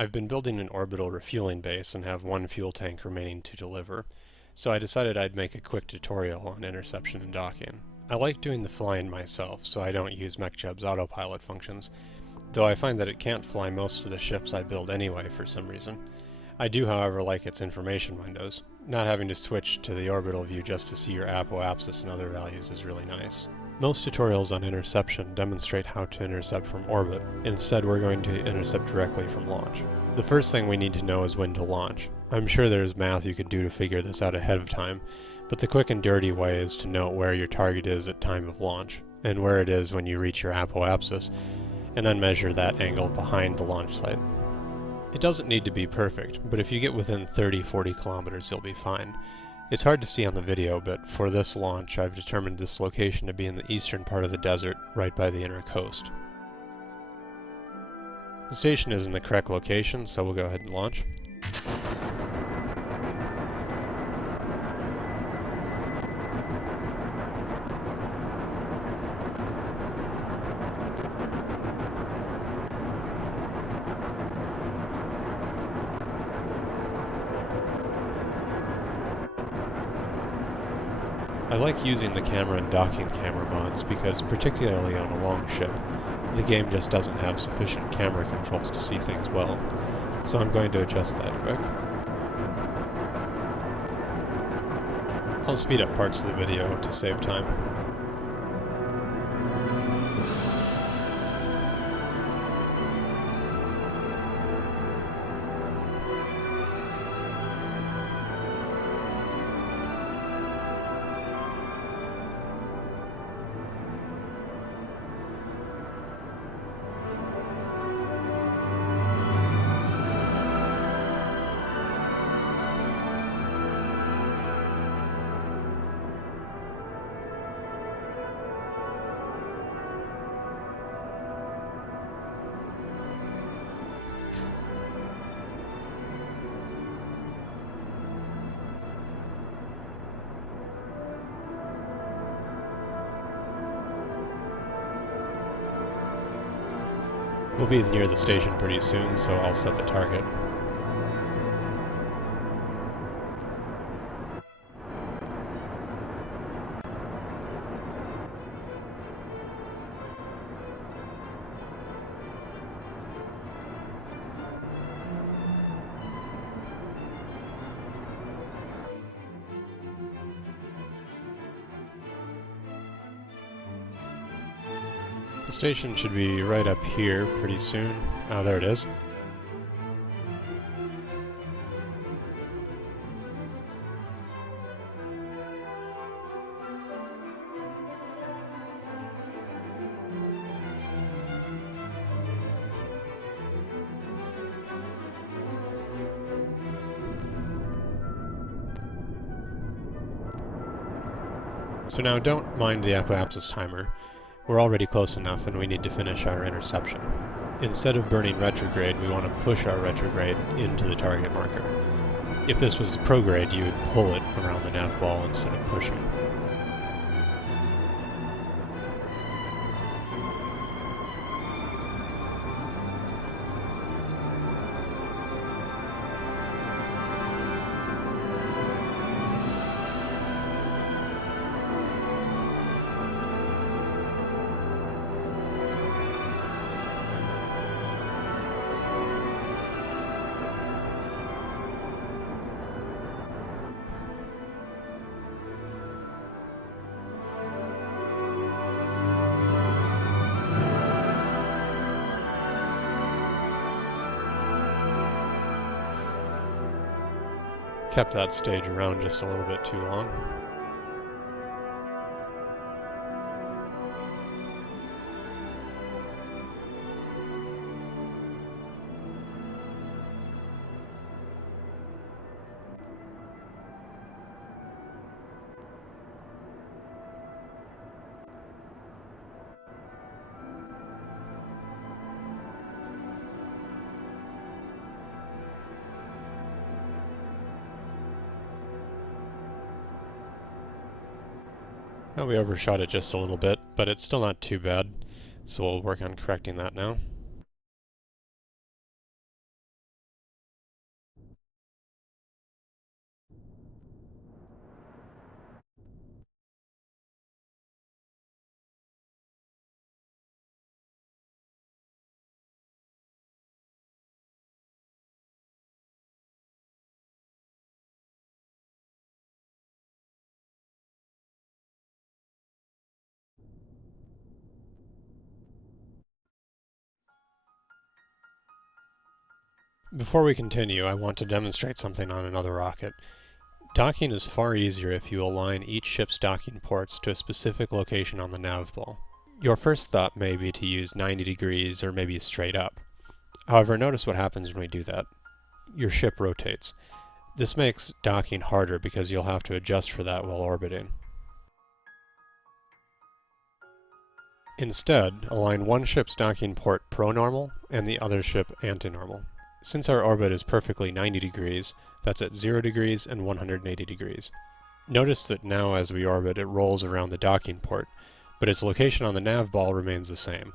I've been building an orbital refueling base and have one fuel tank remaining to deliver, so I decided I'd make a quick tutorial on interception and docking. I like doing the flying myself, so I don't use Mechjeb's autopilot functions, though I find that it can't fly most of the ships I build anyway for some reason. I do, however, like its information windows. Not having to switch to the orbital view just to see your apoapsis and other values is really nice. Most tutorials on interception demonstrate how to intercept from orbit. Instead, we're going to intercept directly from launch. The first thing we need to know is when to launch. I'm sure there's math you could do to figure this out ahead of time, but the quick and dirty way is to note where your target is at time of launch, and where it is when you reach your apoapsis, and then measure that angle behind the launch site. It doesn't need to be perfect, but if you get within 30-40 kilometers, you'll be fine. It's hard to see on the video, but for this launch, I've determined this location to be in the eastern part of the desert, right by the inner coast. The station is in the correct location, so we'll go ahead and launch. I like using the camera and docking camera mods because, particularly on a long ship, the game just doesn't have sufficient camera controls to see things well, so I'm going to adjust that quick. I'll speed up parts of the video to save time. We'll be near the station pretty soon, so I'll set the target. The station should be right up here pretty soon. Oh, there it is. So now don't mind the apoapsis timer. We're already close enough and we need to finish our interception. Instead of burning retrograde, we want to push our retrograde into the target marker. If this was prograde, you would pull it around the nav ball instead of pushing. Kept that stage around just a little bit too long. Well, we overshot it just a little bit, but it's still not too bad, so we'll work on correcting that now. Before we continue, I want to demonstrate something on another rocket. Docking is far easier if you align each ship's docking ports to a specific location on the nav ball. Your first thought may be to use 90 degrees or maybe straight up. However, notice what happens when we do that. Your ship rotates. This makes docking harder because you'll have to adjust for that while orbiting. Instead, align one ship's docking port pronormal and the other ship antinormal. Since our orbit is perfectly 90 degrees, that's at 0 degrees and 180 degrees. Notice that now as we orbit it rolls around the docking port, but its location on the nav ball remains the same.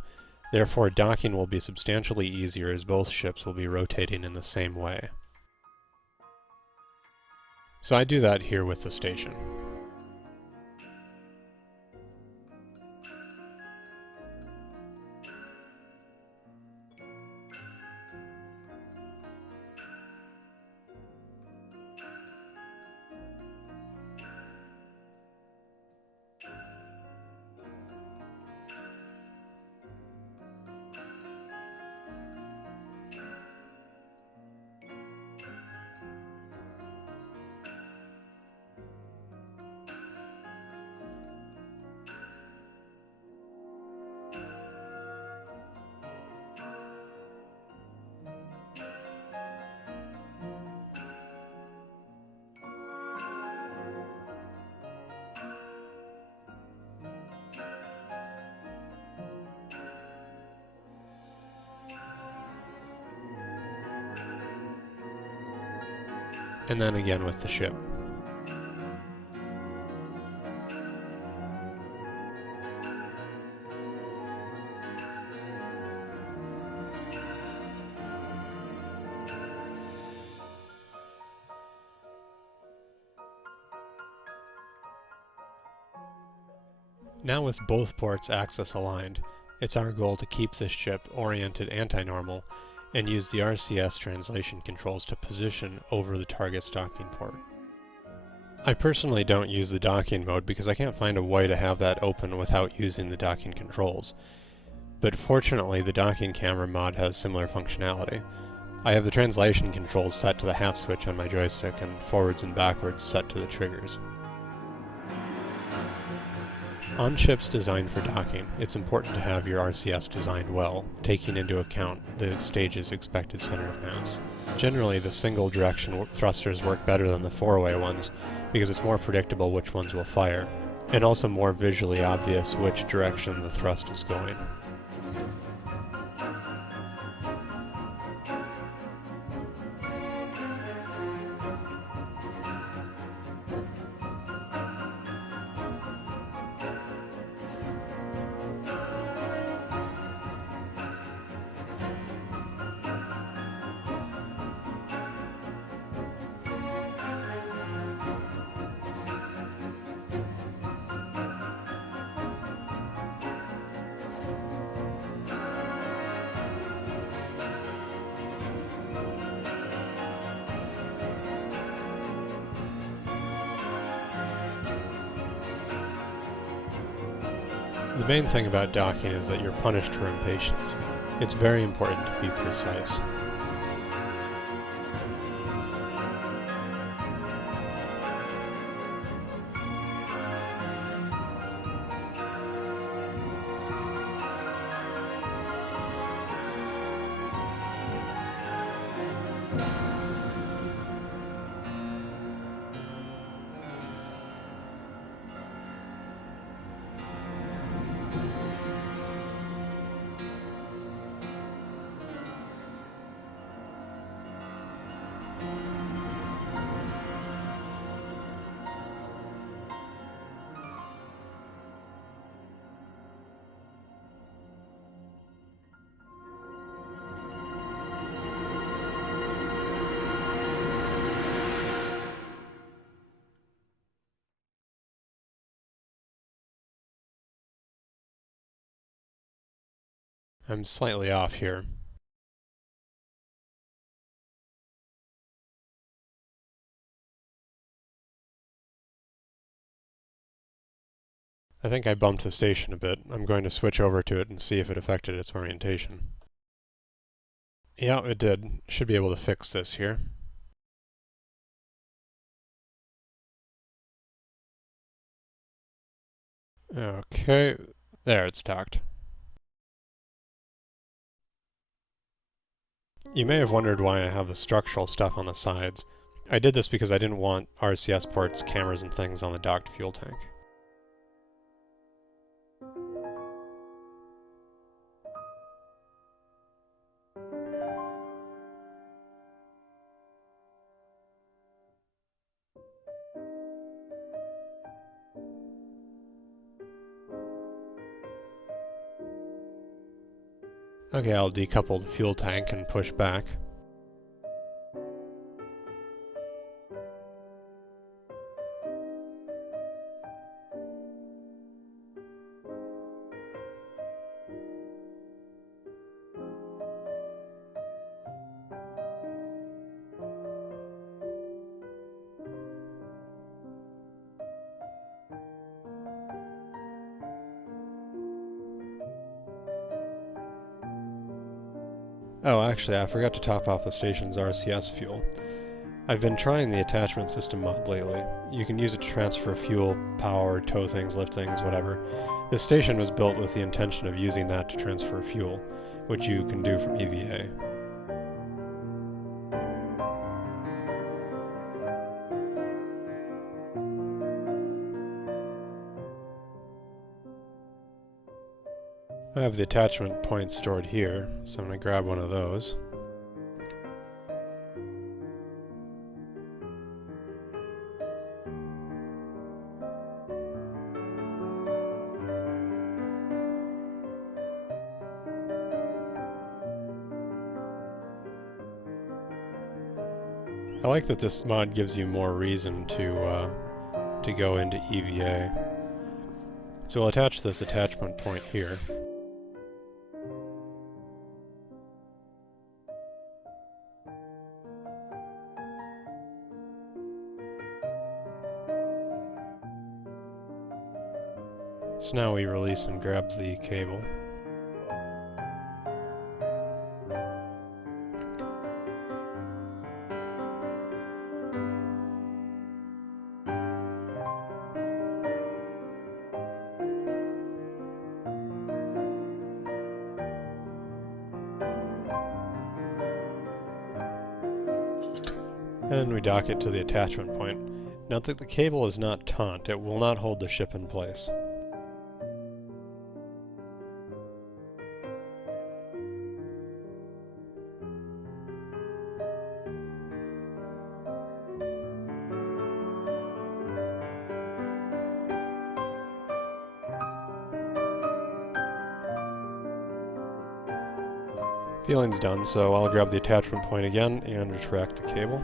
Therefore, docking will be substantially easier as both ships will be rotating in the same way. So I do that here with the station. And then again with the ship. Now with both ports axis aligned, it's our goal to keep this ship oriented anti-normal and use the RCS translation controls to position over the target's docking port. I personally don't use the docking mode because I can't find a way to have that open without using the docking controls. But fortunately the docking camera mod has similar functionality. I have the translation controls set to the hat switch on my joystick and forwards and backwards set to the triggers. On ships designed for docking, it's important to have your RCS designed well, taking into account the stage's expected center of mass. Generally, the single direction thrusters work better than the four-way ones because it's more predictable which ones will fire, and also more visually obvious which direction the thrust is going. The main thing about docking is that you're punished for impatience. It's very important to be precise. I'm slightly off here. I think I bumped the station a bit. I'm going to switch over to it and see if it affected its orientation. Yeah, it did. Should be able to fix this here. Okay, there, it's docked. You may have wondered why I have the structural stuff on the sides. I did this because I didn't want RCS ports, cameras, and things on the docked fuel tank. Okay, I'll decouple the fuel tank and push back. Oh, actually, I forgot to top off the station's RCS fuel. I've been trying the attachment system mod lately. You can use it to transfer fuel, power, tow things, lift things, whatever. This station was built with the intention of using that to transfer fuel, which you can do from EVA. I have the attachment points stored here, so I'm going to grab one of those. I like that this mod gives you more reason to go into EVA. So we'll attach this attachment point here. So now we release and grab the cable. And we dock it to the attachment point. Note that the cable is not taut, it will not hold the ship in place. Fueling's done, so I'll grab the attachment point again and retract the cable.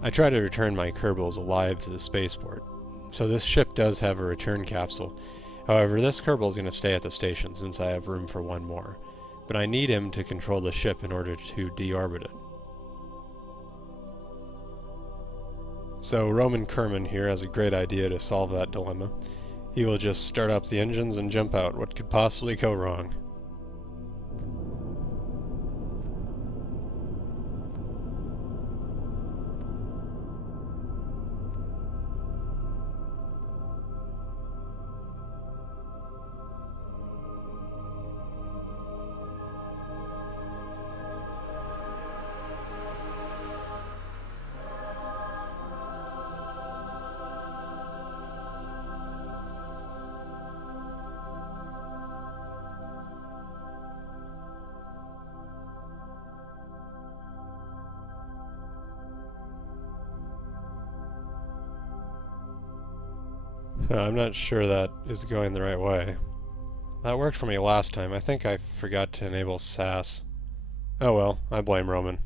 I try to return my Kerbals alive to the spaceport, so this ship does have a return capsule. However, this Kerbal is going to stay at the station since I have room for one more. but I need him to control the ship in order to deorbit it. So Roman Kerman here has a great idea to solve that dilemma. He will just start up the engines and jump out. What could possibly go wrong? I'm not sure that is going the right way. That worked for me last time. I think I forgot to enable SAS. Oh well, I blame Roman.